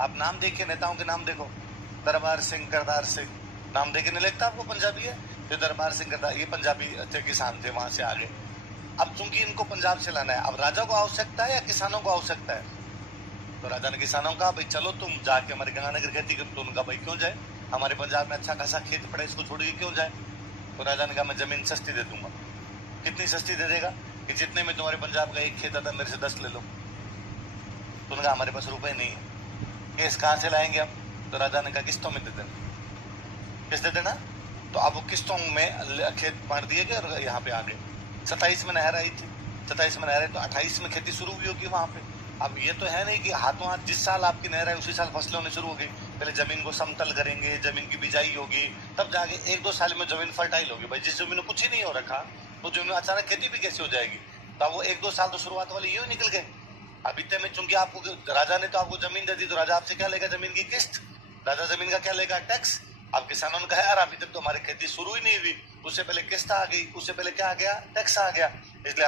आप नाम देखिए, नेताओं के नाम देखो, दरबार सिंह, करतार सिंह, नाम देखे नहीं लगता आपको पंजाबी है? ये दरबार सिंह करतार, ये पंजाबी थे, किसान थे, वहां से आ गए। अब चूंकि इनको पंजाब से लाना है, अब राजा को आवश्यकता है या किसानों को आवश्यकता है? तो राजा ने किसानों का, भाई चलो तुम जाके हमारे गंगानगर खेती करो। तो उनका, भाई क्यों जाए, हमारे पंजाब में अच्छा खासा खेत पड़े, इसको छोड़ के क्यों जाए? तो राजा ने कहा मैं जमीन सस्ती दे दूंगा। कितनी सस्ती दे देगा? कि जितने में तुम्हारे पंजाब का एक खेत आता मेरे से 10 ले लो। तो उन्होंने कहा हमारे पास रुपए नहीं है, केस कहाँ से लाएंगे हम? तो राजा ने कहा किस्तों में दे देना। किस दे देना? तो अब वो किस्तों में खेत बांट दिए गए और यहाँ पे आ गए। 27 में नहर आई थी, 27 में नहर आई तो 28 में खेती शुरू हुई होगी वहां पे। अब ये तो है नहीं कि हाथों हाथ जिस साल आपकी नहर है उसी साल फसलें होने शुरू हो गई। पहले जमीन को समतल करेंगे, जमीन की बिजाई होगी, तब जाके 1-2 साल में जमीन फर्टाइल होगी। भाई जिस जमीन में कुछ ही नहीं हो रखा, तो जमीन में अचानक खेती भी कैसे हो जाएगी? तो अब वो 1-2 साल तो शुरुआत वाले यूं निकल गए। अब इतने में चूंकि आपको राजा ने तो आपको जमीन दे दी, तो राजा आपसे क्या लेगा? जमीन की किस्त। राजा जमीन का क्या लेगा? टैक्स। अब किसानों ने कहा यार अभी तक तो हमारी खेती शुरू ही नहीं हुई, उससे पहले किस्त आ गई, उससे पहले क्या आ गया? टैक्स आ गया। इसलिए